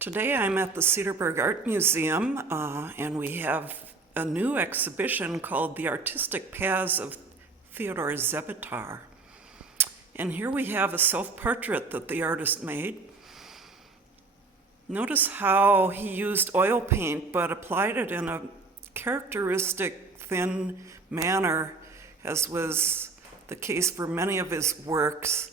Today I'm at the Cedarburg Art Museum, and we have a new exhibition called The Artistic Paths of Theodore Czebotar. And here we have a self-portrait that the artist made. Notice how he used oil paint but applied it in a characteristic thin manner, as was the case for many of his works.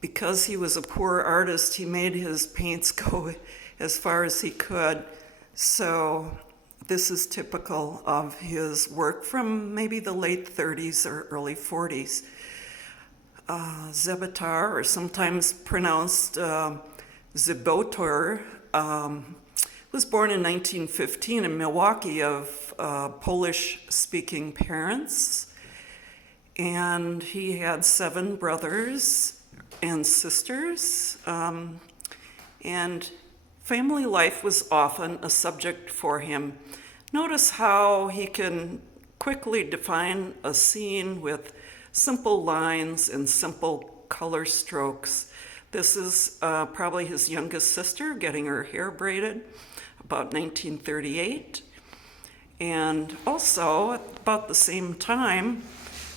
Because he was a poor artist, he made his paints go as far as he could. So this is typical of his work from maybe the late 30s or early 40s. Czebotar, or sometimes pronounced Czebotar, was born in 1915 in Milwaukee of Polish-speaking parents. And he had 7 brothers and sisters, and family life was often a subject for him. Notice how he can quickly define a scene with simple lines and simple color strokes. This is probably his youngest sister getting her hair braided, about 1938. And also, at about the same time,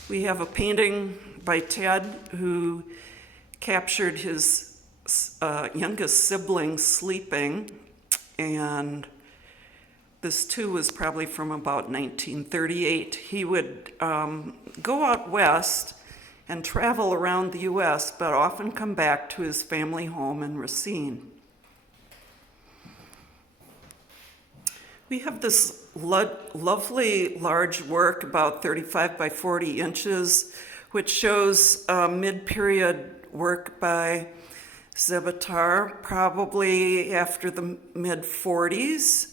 we have a painting by Ted who captured his youngest sibling sleeping, and this too was probably from about 1938. He would go out west and travel around the U.S., but often come back to his family home in Racine. We have this lovely large work, about 35 by 40 inches, which shows mid-period work by Czebotar, probably after the mid-40s.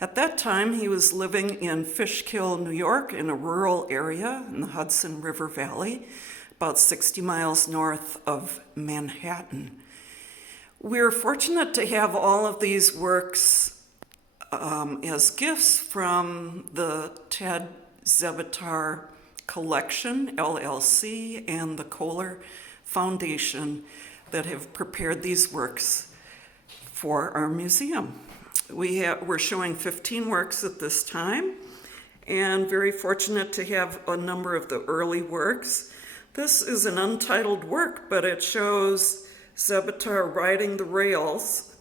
At that time, he was living in Fishkill, New York, in a rural area in the Hudson River Valley, about 60 miles north of Manhattan. We're fortunate to have all of these works as gifts from the Ted Czebotar Collection, LLC, and the Kohler Foundation that have prepared these works for our museum. We're showing 15 works at this time, and very fortunate to have a number of the early works. This is an untitled work, but it shows Czebotar riding the rails.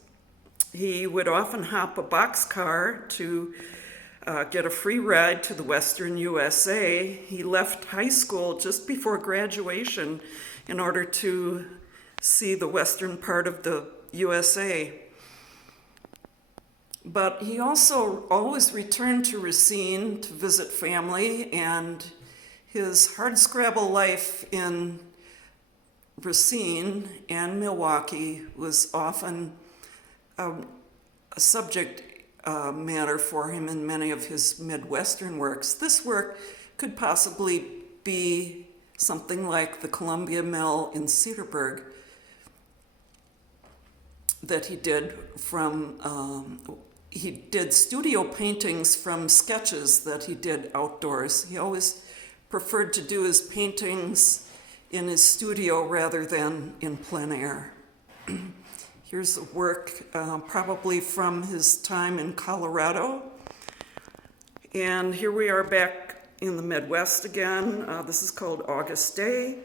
He would often hop a boxcar to get a free ride to the Western USA. He left high school just before graduation in order to see the western part of the USA. But he also always returned to Racine to visit family, and his hardscrabble life in Racine and Milwaukee was often a subject matter for him in many of his Midwestern works. This work could possibly be something like the Columbia Mill in Cedarburg that he did he did studio paintings from sketches that he did outdoors. He always preferred to do his paintings in his studio rather than in plein air. Here's a work probably from his time in Colorado. And here we are back in the Midwest again. This is called August Day.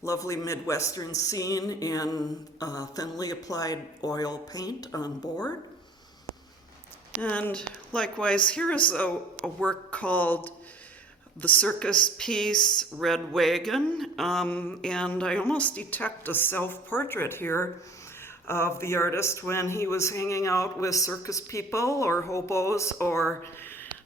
Lovely Midwestern scene in thinly applied oil paint on board. And likewise, here is a work called The Circus Piece, Red Wagon. And I almost detect a self-portrait here of the artist when he was hanging out with circus people or hobos, or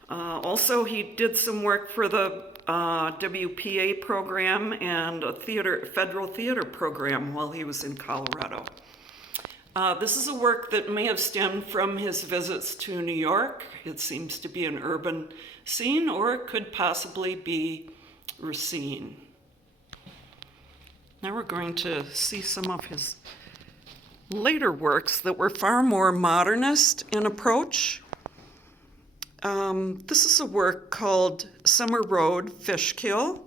also he did some work for the WPA program and a federal theater program while he was in Colorado. This is a work that may have stemmed from his visits to New York. It seems to be an urban scene, or it could possibly be Racine. Now we're going to see some of his later works that were far more modernist in approach. This is a work called Summer Road, Fishkill.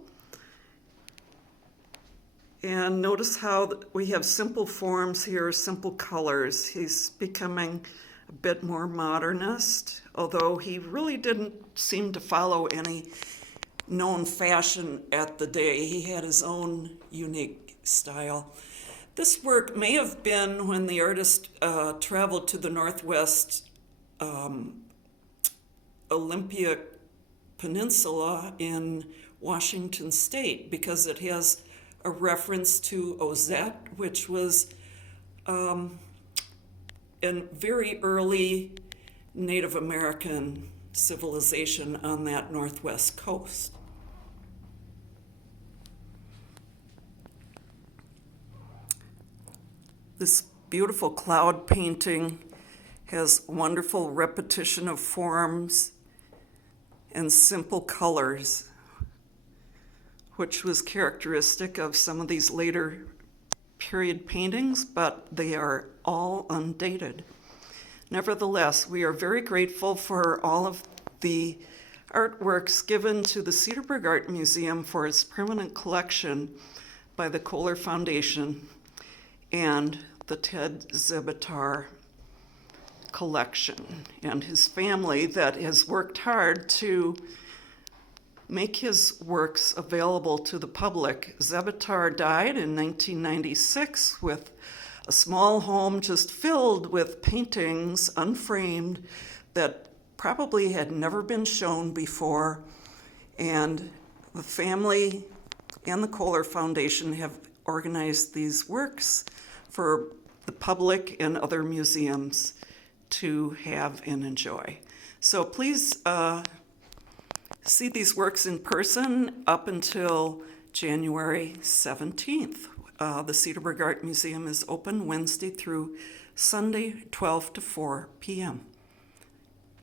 And notice how we have simple forms here, simple colors. He's becoming a bit more modernist, although he really didn't seem to follow any known fashion at the day. He had his own unique style. This work may have been when the artist traveled to the Northwest Olympia Peninsula in Washington State, because it has a reference to Ozette, which was a very early Native American civilization on that Northwest coast. This beautiful cloud painting has wonderful repetition of forms and simple colors, which was characteristic of some of these later period paintings, but they are all undated. Nevertheless, we are very grateful for all of the artworks given to the Cedarburg Art Museum for its permanent collection by the Kohler Foundation and the Ted Czebotar collection, and his family that has worked hard to make his works available to the public. Czebotar died in 1996 with a small home just filled with paintings, unframed, that probably had never been shown before. And the family and the Kohler Foundation have organized these works for the public and other museums to have and enjoy. So please see these works in person up until January 17th. The Cedarburg Art Museum is open Wednesday through Sunday, 12 to 4 p.m.